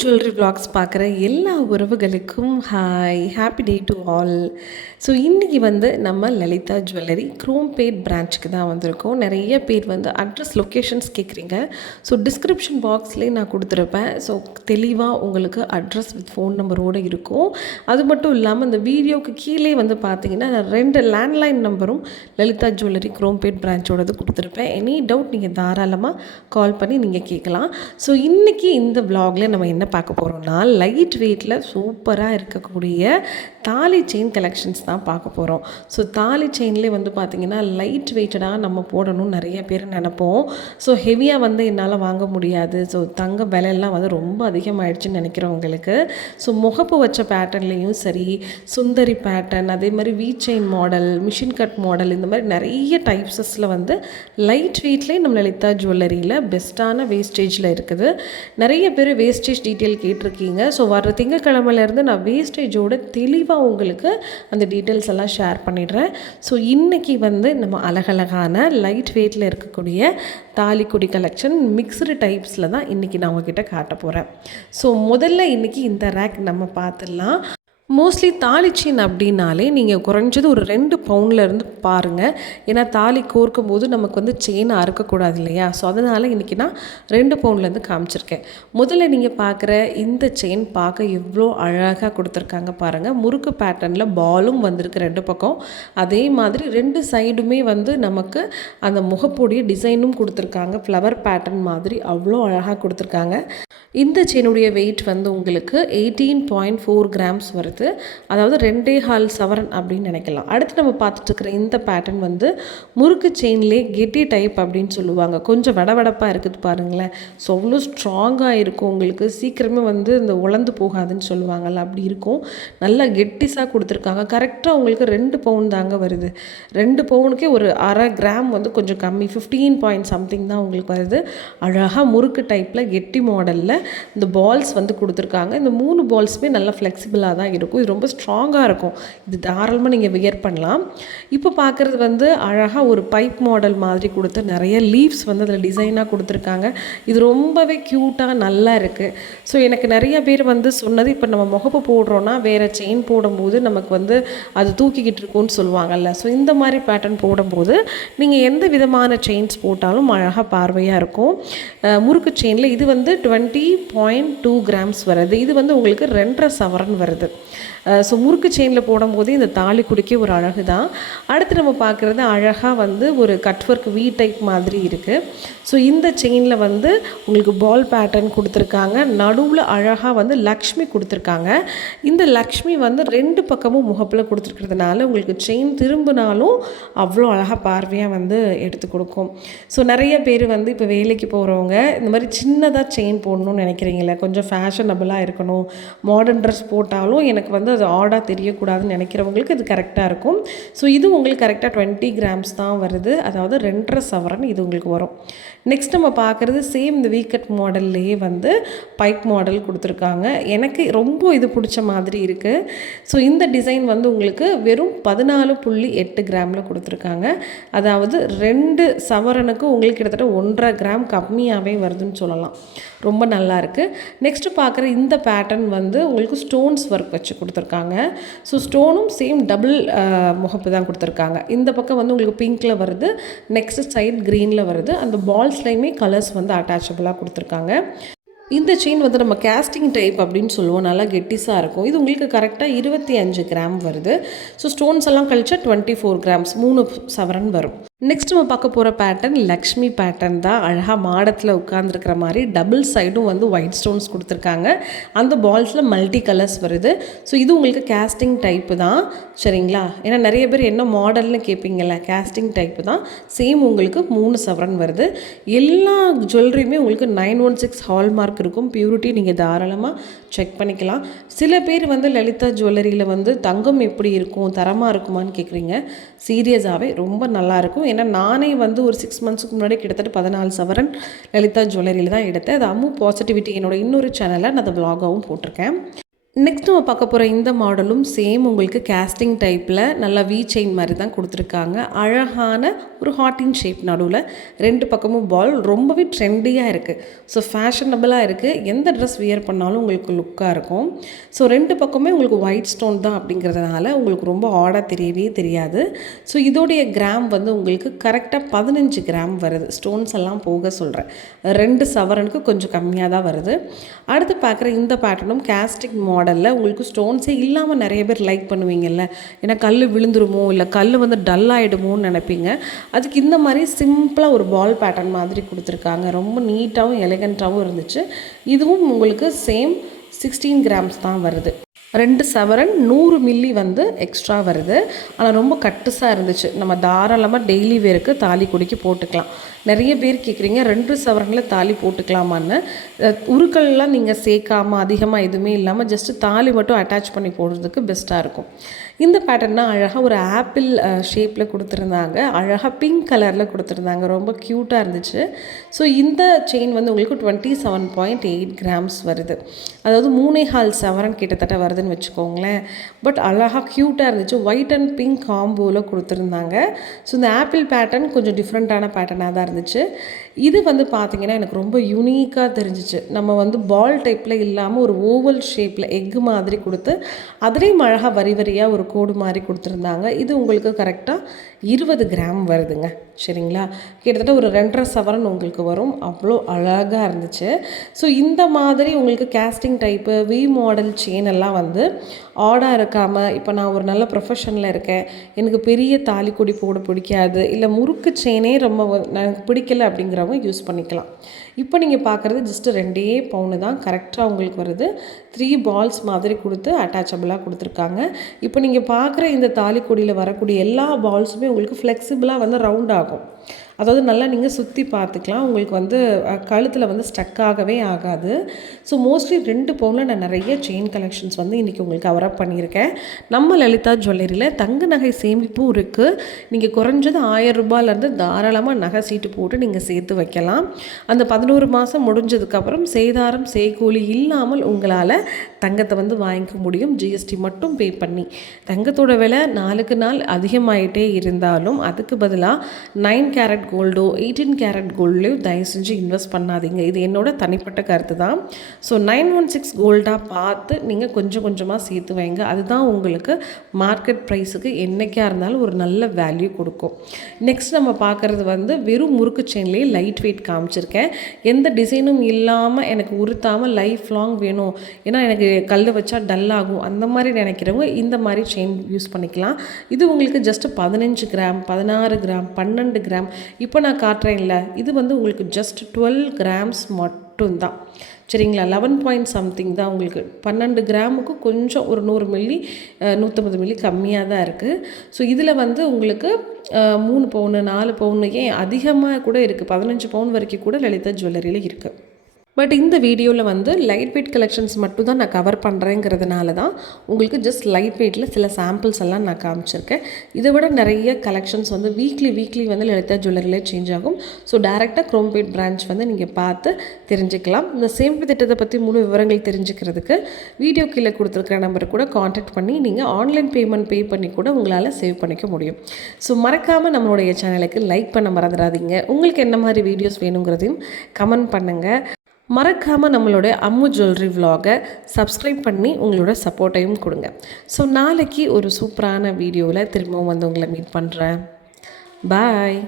Jewellery vlogs பார்க்குற எல்லா உறவுகளுக்கும் hi happy day to all. So இன்றைக்கி நம்ம லலிதா ஜுவல்லரி குரோம்பேட் பிரான்ச்சுக்கு தான் வந்திருக்கோம். நிறைய பேர் அட்ரஸ் லொக்கேஷன்ஸ் கேட்குறீங்க. ஸோ டிஸ்கிரிப்ஷன் பாக்ஸ்லேயே நான் கொடுத்துருப்பேன். ஸோ தெளிவாக உங்களுக்கு அட்ரஸ் வித் ஃபோன் நம்பரோடு இருக்கும். அது மட்டும் இல்லாமல் இந்த வீடியோவுக்கு கீழே பார்த்தீங்கன்னா 2 லேண்ட்லைன் நம்பரும் லலிதா ஜுவல்லரி குரோம்பேட் பிரான்ச்சோடது கொடுத்துருப்பேன். எனி டவுட் நீங்கள் தாராளமாக கால் பண்ணி நீங்கள் கேட்கலாம். ஸோ இன்றைக்கி இந்த vlogல நம்ம என்ன பார்க்க போகிறோம்னா லைட் வெயிட்டில் சூப்பராக இருக்கக்கூடிய தாலி செயின் கலெக்ஷன்ஸ் தான் பார்க்க போகிறோம். ஸோ தாலி செயின்லேயே பார்த்திங்கன்னா லைட் வெயிட்டடாக நம்ம போடணும்னு நிறைய பேர் நினைப்போம். ஸோ ஹெவியாக என்னால் வாங்க முடியாது, ஸோ தங்க விலையெல்லாம் ரொம்ப அதிகமாகிடுச்சுன்னு நினைக்கிறவங்களுக்கு ஸோ முகப்பு வச்ச பேட்டர்ன்லேயும் சரி, சுந்தரி பேட்டர்ன், அதே மாதிரி வீ chain model, machine cut model, இந்த மாதிரி நிறைய டைப்ஸஸில் லைட் வெயிட்லேயே நம்ம லலிதா ஜுவல்லரியில் பெஸ்ட்டான வேஸ்டேஜில் இருக்குது. நிறைய பேர் வேஸ்டேஜ் டீட்டெயில் கேட்டிருக்கீங்க. ஸோ வர திங்கக்கிழமையிலேருந்து நான் வேஸ்டேஜோட தெளிவாக உங்களுக்கு அந்த டீட்டெயில்ஸ் எல்லாம் ஷேர் பண்ணிடுறேன். ஸோ இன்றைக்கி நம்ம அழகழகான லைட் வெயிட்டில் இருக்கக்கூடிய தாலிக்கொடி கலெக்ஷன் மிக்ஸ்டு டைப்ஸில் தான் இன்றைக்கி நான் உங்ககிட்ட காட்ட போகிறேன். ஸோ முதல்ல இன்றைக்கி இந்த ரேக் நம்ம பார்த்துடலாம். மோஸ்ட்லி தாலி செயின் அப்படின்னாலே நீங்கள் குறைஞ்சது ஒரு 2 பவுண்ட்லேருந்து பாருங்கள். ஏன்னா தாலி கோர்க்கும் போது நமக்கு செயினை அறுக்கக்கூடாது இல்லையா? ஸோ அதனால் இன்றைக்கி நான் 2 பவுண்ட்லேருந்து காமிச்சிருக்கேன். முதல்ல நீங்கள் பார்க்குற இந்த செயின் பார்க்க எவ்வளோ அழகாக கொடுத்துருக்காங்க பாருங்கள். முறுக்கு பேட்டர்னில் பாலும் வந்திருக்கு 2 பக்கம். அதே மாதிரி 2 சைடுமே நமக்கு அந்த முகப்பொடிய டிசைனும் கொடுத்துருக்காங்க. ஃப்ளவர் பேட்டர்ன் மாதிரி அவ்வளோ அழகாக கொடுத்துருக்காங்க. இந்த செயினுடைய வெயிட் உங்களுக்கு 18.4 கிராம்ஸ் வருது. அதாவது 2.25 சவரன் அப்படின்னு நினைக்கலாம். அடுத்து நம்ம பார்த்துட்டு இருக்கிற இந்த பேட்டர்ன் முறுக்கு செயின்லேயே கெட்டி டைப் அப்படின்னு சொல்லுவாங்க. கொஞ்சம் வடவடப்பாக இருக்குது பாருங்களேன். ஸோ அவ்வளோ ஸ்ட்ராங்காக இருக்கும், உங்களுக்கு சீக்கிரமே இந்த உலர்ந்து போகாதுன்னு சொல்லுவாங்கள்ல, அப்படி இருக்கும். நல்லா கெட்டிஸாக கொடுத்துருக்காங்க. கரெக்டாக உங்களுக்கு 2 பவுன் தாங்க வருது. 2 பவுனுக்கே ஒரு அரை கிராம் கொஞ்சம் கம்மி, 15 பாயிண்ட் சம்திங் தான் உங்களுக்கு வருது. அழகாக முறுக்கு டைப்பில் கெட்டி மாடலில் இந்த பால்ஸ் கொடுத்துருக்காங்க. இந்த 3 பால்ஸுமே நல்லா ஃப்ளெக்சிபிளாக தான் இருக்கும். இது ரொம்ப ஸ்ட்ராங்காக இருக்கும். இது தாராளமாக நீங்கள் வியர் பண்ணலாம். இப்போ பார்க்குறது அழகாக ஒரு பைப் மாடல் மாதிரி கொடுத்து நிறைய லீவ்ஸ் அதில் டிசைனாக கொடுத்துருக்காங்க. இது ரொம்பவே க்யூட்டாக நல்லா இருக்குது. ஸோ எனக்கு நிறைய பேர் சொன்னது, இப்போ நம்ம முகப்பு போடுறோன்னா வேறு செயின் போடும்போது நமக்கு அது தூக்கிக்கிட்டு இருக்கும்னு சொல்லுவாங்கல்ல. ஸோ இந்த மாதிரி பேட்டர்ன் போடும்போது நீங்கள் எந்த விதமான செயின்ஸ் போட்டாலும் அழகாக பார்வையாக இருக்கும். முறுக்கு செயினில் இது 20.2 கிராம்ஸ் வருது. இது உங்களுக்கு 2.5 சவரன் வருது. ஸோ முறுக்கு செயினில் போடும்போது இந்த தாலி குடிக்க ஒரு அழகு தான். அடுத்து நம்ம பார்க்குறது அழகாக ஒரு கட் ஒர்க் வி டைப் மாதிரி இருக்குது. ஸோ இந்த செயினில் உங்களுக்கு பால் பேட்டர்ன் கொடுத்துருக்காங்க. நடுவில் அழகாக லக்ஷ்மி கொடுத்துருக்காங்க. இந்த லக்ஷ்மி 2 பக்கமும் முகப்பில் கொடுத்துருக்கிறதுனால உங்களுக்கு செயின் திரும்பினாலும் அவ்வளோ அழகாக பார்வையாக எடுத்து கொடுக்கும். ஸோ நிறைய பேர் இப்போ வேலைக்கு போகிறவங்க இந்த மாதிரி சின்னதாக செயின் போடணும்னு நினைக்கிறீங்களே, கொஞ்சம் ஃபேஷனபுளாக இருக்கணும், மாடர்ன் ட்ரெஸ் போட்டாலும் எனக்கு அது ஆடாக தெரியக்கூடாதுன்னு நினைக்கிறவங்களுக்கு இது கரெக்டாக இருக்கும். ஸோ இது உங்களுக்கு கரெக்டாக 20 கிராம்ஸ் தான் வருது. அதாவது 2.5 சவரன் இது உங்களுக்கு வரும். நெக்ஸ்ட் நம்ம பார்க்குறது சேம் இந்த வீக்கட் மாடல்லையே பைப் மாடல் கொடுத்துருக்காங்க. எனக்கு ரொம்ப இது பிடிச்ச மாதிரி இருக்குது. ஸோ இந்த டிசைன் உங்களுக்கு வெறும் 14.8 கிராமில் கொடுத்துருக்காங்க. அதாவது 2 சவரனுக்கு உங்களுக்கு கிட்டத்தட்ட 1.5 கிராம் கம்மியாகவே வருதுன்னு சொல்லலாம். ரொம்ப நல்லாயிருக்கு. நெக்ஸ்ட்டு பார்க்குற இந்த பேட்டர்ன் உங்களுக்கு ஸ்டோன்ஸ் ஒர்க் வச்சு கொடுத்துருக்காங்க. ஸோ ஸ்டோனும் சேம் டபுள் முகப்பு தான் கொடுத்துருக்காங்க. இந்த பக்கம் உங்களுக்கு பிங்க்கில் வருது, நெக்ஸ்ட் சைட் க்ரீனில் வருது. அந்த பால்ஸ்லையுமே கலர்ஸ் அட்டாச்சபிளாக கொடுத்துருக்காங்க. இந்த செயின் நம்ம கேஸ்டிங் டைப் அப்படின்னு சொல்லுவோம். நல்லா கெட்டிஸாக இருக்கும். இது உங்களுக்கு கரெக்டாக 25 கிராம் வருது. ஸோ ஸ்டோன்ஸ் எல்லாம் கழிச்சா 24 கிராம்ஸ், 3 சவரன் வரும். நெக்ஸ்ட் நம்ம பார்க்க போகிற பேட்டர்ன் லக்ஷ்மி பேட்டர்ன் தான். அழகாக மாடத்தில் உட்காந்துருக்கிற மாதிரி டபுள் சைடும் ஒயிட் ஸ்டோன்ஸ் கொடுத்துருக்காங்க. அந்த பால்ஸில் மல்டி கலர்ஸ் வருது. ஸோ இது உங்களுக்கு கேஸ்டிங் டைப்பு தான், சரிங்களா? ஏன்னா நிறைய பேர் என்ன மாடல்னு கேட்பீங்கள்ல, கேஸ்டிங் டைப்பு தான். சேம் உங்களுக்கு 3 சவரன் வருது. எல்லா ஜுவல்லரியுமே உங்களுக்கு 916 ஹால்மார்க் இருக்கும். பியூரிட்டி நீங்கள் தாராளமாக செக் பண்ணிக்கலாம். சில பேர் லலிதா ஜுவல்லரியில் தங்கம் எப்படி இருக்கும், தரமாக இருக்குமான்னு கேட்குறீங்க. சீரியஸாகவே ரொம்ப நல்லாயிருக்கும். ஏன்னா நானே ஒரு 6 மந்த்ஸுக்கு முன்னாடி கிட்டத்தட்ட 14 சவரன் லலிதா ஜுவல்லரியில் தான் எடுத்தேன். அது அம்மு பாசிட்டிவிட்டி என்னோட இன்னொரு சேனலில் நான் அதை விலாகாகவும் போட்டிருக்கேன். நெக்ஸ்ட் நம்ம பார்க்க போகிற இந்த மாடலும் சேம் உங்களுக்கு கேஸ்டிங் டைப்பில் நல்லா வி செயின் மாதிரி தான் கொடுத்துருக்காங்க. அழகான ஒரு ஹார்ட்டின் ஷேப் நடுவில் 2 பக்கமும் பால் ரொம்பவே ட்ரெண்டியாக இருக்குது. ஸோ ஃபேஷனபிளாக இருக்குது. எந்த ட்ரெஸ் வியர் பண்ணாலும் உங்களுக்கு லுக்காக இருக்கும். ஸோ 2 பக்கமே உங்களுக்கு ஒயிட் ஸ்டோன் தான் அப்படிங்கிறதுனால உங்களுக்கு ரொம்ப ஆடாக தெரியவே தெரியாது. ஸோ இதோடைய கிராம் வந்து உங்களுக்கு கரெக்டாக 15 கிராம் வருது. ஸ்டோன்ஸ் எல்லாம் போக சொல்கிறேன். 2 சவரனுக்கு கொஞ்சம் கம்மியாக தான் வருது. அடுத்து பார்க்குற இந்த பேட்டர்னும் கேஸ்டிங் மாடலில் உங்களுக்கு ஸ்டோன்ஸே இல்லாமல் நிறைய பேர் லைக் பண்ணுவீங்கல்ல. ஏன்னா கல் விழுந்துருமோ இல்லை கல் வந்து டல் ஆகிடுமோன்னு நினைப்பீங்க. அதுக்கு இந்த மாதிரி சிம்பிளாக ஒரு பால் பேட்டர்ன் மாதிரி கொடுத்துருக்காங்க. ரொம்ப நீட்டாகவும் எலிகண்ட்டாகவும் இருந்துச்சு. இதுவும் உங்களுக்கு சேம் 16 கிராம்ஸ் தான் வருது. 2 சவரன் 100 மில்லி வந்து எக்ஸ்ட்ரா வருது. ஆனால் ரொம்ப கட்டுசாக இருந்துச்சு. நம்ம தாராளமாக டெய்லி வேருக்கு தாலி கொடிக்கு போட்டுக்கலாம். நிறைய பேர் கேட்குறீங்க 2 சவரனில் தாலி போட்டுக்கலாமான்னு. உருக்கள்லாம் நீங்கள் சேர்க்காமல் அதிகமாக எதுவுமே இல்லாமல் ஜஸ்ட்டு தாலி மட்டும் அட்டாச் பண்ணி போடுறதுக்கு பெஸ்ட்டாக இருக்கும். இந்த பேட்டர்னா அழகாக ஒரு ஆப்பிள் ஷேப்பில் கொடுத்துருந்தாங்க. அழகாக பிங்க் கலரில் கொடுத்துருந்தாங்க. ரொம்ப க்யூட்டாக இருந்துச்சு. ஸோ இந்த செயின் வந்து உங்களுக்கு 27.8 கிராம்ஸ் வருது. அதாவது 3.25 சவரன் கிட்டத்தட்ட வருதுன்னு வச்சுக்கோங்களேன். பட் அழகாக க்யூட்டாக இருந்துச்சு. ஒயிட் அண்ட் பிங்க் காம்போவில் கொடுத்துருந்தாங்க. ஸோ இந்த ஆப்பிள் பேட்டர்ன் கொஞ்சம் டிஃப்ரெண்ட்டான பேட்டர்னாக தான் இருந்துச்சு. இது வந்து பார்த்திங்கன்னா எனக்கு ரொம்ப யூனிக்காக தெரிஞ்சிச்சு. நம்ம வந்து பால் டைப்பில் இல்லாமல் ஒரு ஓவல் ஷேப்பில் எக்கு மாதிரி கொடுத்து அதுலேயும் அழகாக வரி வரியாக ஒரு கோடு மாதிரி கொடுத்துருந்தாங்க. இது உங்களுக்கு கரெக்டாக 20 கிராம் வருதுங்க. சரிங்களா? கிட்டத்தட்ட ஒரு 2.5 சவரன் உங்களுக்கு வரும். அவ்வளோ அழகாக இருந்துச்சு. ஸோ இந்த மாதிரி உங்களுக்கு casting type V model chain எல்லாம் வந்து ஆடாக இருக்காமல், இப்போ நான் ஒரு நல்ல ப்ரொஃபஷனில் இருக்கேன், எனக்கு பெரிய தாலி கொடி போட பிடிக்காது, இல்லை முறுக்கு செயினே ரொம்ப எனக்கு பிடிக்கல அப்படிங்கிறவங்க யூஸ் பண்ணிக்கலாம். இப்போ நீங்கள் பார்க்குறது ஜஸ்ட்டு 2 பவுனு தான் கரெக்டாக உங்களுக்கு வருது. 3 பால்ஸ் மாதிரி கொடுத்து அட்டாச்சபிளாக கொடுத்துருக்காங்க. இப்போ நீங்கள் பார்க்குற இந்த தாலி கொடியில் வரக்கூடிய எல்லா பால்ஸுமே உங்களுக்கு ஃப்ளெக்சிபிளாக வந்து ரவுண்ட் ஆகும். அதாவது நல்லா நீங்கள் சுற்றி பார்த்துக்கலாம். உங்களுக்கு வந்து கழுத்தில் வந்து ஸ்டக் ஆகவே ஆகாது. ஸோ மோஸ்ட்லி 2 பவுனில் நான் நிறைய செயின் கலெக்ஷன்ஸ் வந்து இன்றைக்கி உங்களுக்கு கவர் அப் பண்ணியிருக்கேன். நம்ம லலிதா ஜுவல்லரியில் தங்க நகை சேமிப்பும் இருக்குது. நீங்கள் குறைஞ்சது 1000 ரூபாயிலேருந்து தாராளமாக நகை சீட்டு போட்டு நீங்கள் சேர்த்து வைக்கலாம். அந்த 11 மாதம் முடிஞ்சதுக்கப்புறம் சேதாரம் செய்கூலி இல்லாமல் உங்களால் தங்கத்தை வந்து வாங்கிக்க முடியும். ஜிஎஸ்டி மட்டும் பே பண்ணி. தங்கத்தோட விலை நாளுக்கு நாள் அதிகமாகிட்டே இருந்தாலும் அதுக்கு பதிலாக 9 கேரட் கோல்டோ 18 கேரட் கோல்ட்லேயோ தயவு செஞ்சு இன்வெஸ்ட் பண்ணாதீங்க. இது என்னோட தனிப்பட்ட கருத்து தான். ஸோ 916 கோல்டாக பார்த்து நீங்கள் கொஞ்சம் கொஞ்சமாக சேர்த்து வைங்க. அதுதான் உங்களுக்கு மார்க்கெட் ப்ரைஸுக்கு என்றைக்காக இருந்தாலும் ஒரு நல்ல வேல்யூ கொடுக்கும். நெக்ஸ்ட் நம்ம பார்க்குறது வந்து வெறும் முறுக்கு செயின்லேயே லைட் வெயிட் காமிச்சிருக்கேன். எந்த டிசைனும் இல்லாமல் எனக்கு உறுத்தாமல் லைஃப் லாங் வேணும், ஏன்னா எனக்கு கல் வச்சா டல் ஆகும், அந்த மாதிரி நினைக்கிறவங்க இந்த மாதிரி செயின் யூஸ் பண்ணிக்கலாம். இது உங்களுக்கு ஜஸ்ட்டு 15 கிராம் 16 கிராம் 12 கிராம் இப்போ நான் காட்டுறேன்ல, இது வந்து உங்களுக்கு ஜஸ்ட் 12 கிராம்ஸ் மட்டும்தான். சரிங்களா? 11 பாயிண்ட் சம்திங் தான் உங்களுக்கு. 12 கிராமுக்கு கொஞ்சம் ஒரு 100 மில்லி 150 மில்லி கம்மியாக தான் இருக்குது. ஸோ இதில் வந்து உங்களுக்கு 3 பவுனு 4 பவுனு ஏன் அதிகமாக கூட இருக்குது. 15 பவுன் வரைக்கும் கூட லலிதா ஜுவல்லரியில் இருக்குது. பட் இந்த வீடியோவில் வந்து லைட் வெயிட் கலெக்ஷன்ஸ் மட்டும் தான் நான் கவர் பண்ணுறேங்கிறதுனால தான் உங்களுக்கு ஜஸ்ட் லைட் வெயிட்டில் சில சாம்பிள்ஸ் எல்லாம் நான் காமிச்சிருக்கேன். இதை விட நிறைய கலெக்ஷன்ஸ் வந்து வீக்லி வந்து லலிதா ஜுவல்லரியில் சேஞ்ச் ஆகும். ஸோ டேரெக்டாக குரோம்பேட் பிரான்ச் வந்து நீங்கள் பார்த்து தெரிஞ்சுக்கலாம். இந்த சேமிப்பு திட்டத்தை பற்றி முழு விவரங்கள் தெரிஞ்சுக்கிறதுக்கு வீடியோ கீழே கொடுத்துருக்கிற நம்பரை கூட காண்டாக்ட் பண்ணி நீங்கள் ஆன்லைன் பேமெண்ட் பே பண்ணி கூட உங்களால் சேவ் பண்ணிக்க முடியும். ஸோ மறக்காமல் நம்மளுடைய சேனலுக்கு லைக் பண்ண மறந்துடாதீங்க. உங்களுக்கு என்ன மாதிரி வீடியோஸ் வேணுங்கிறதையும் கமெண்ட் பண்ணுங்கள். மறக்காமல் நம்மளோட அம்மு ஜுவல்லரி விலாகை சப்ஸ்கிரைப் பண்ணி உங்களோட சப்போர்ட்டையும் கொடுங்க. ஸோ நாளைக்கு ஒரு சூப்பரான வீடியோவில் திரும்பவும் வந்து உங்களை மீட் பண்ணுறேன். பாய்.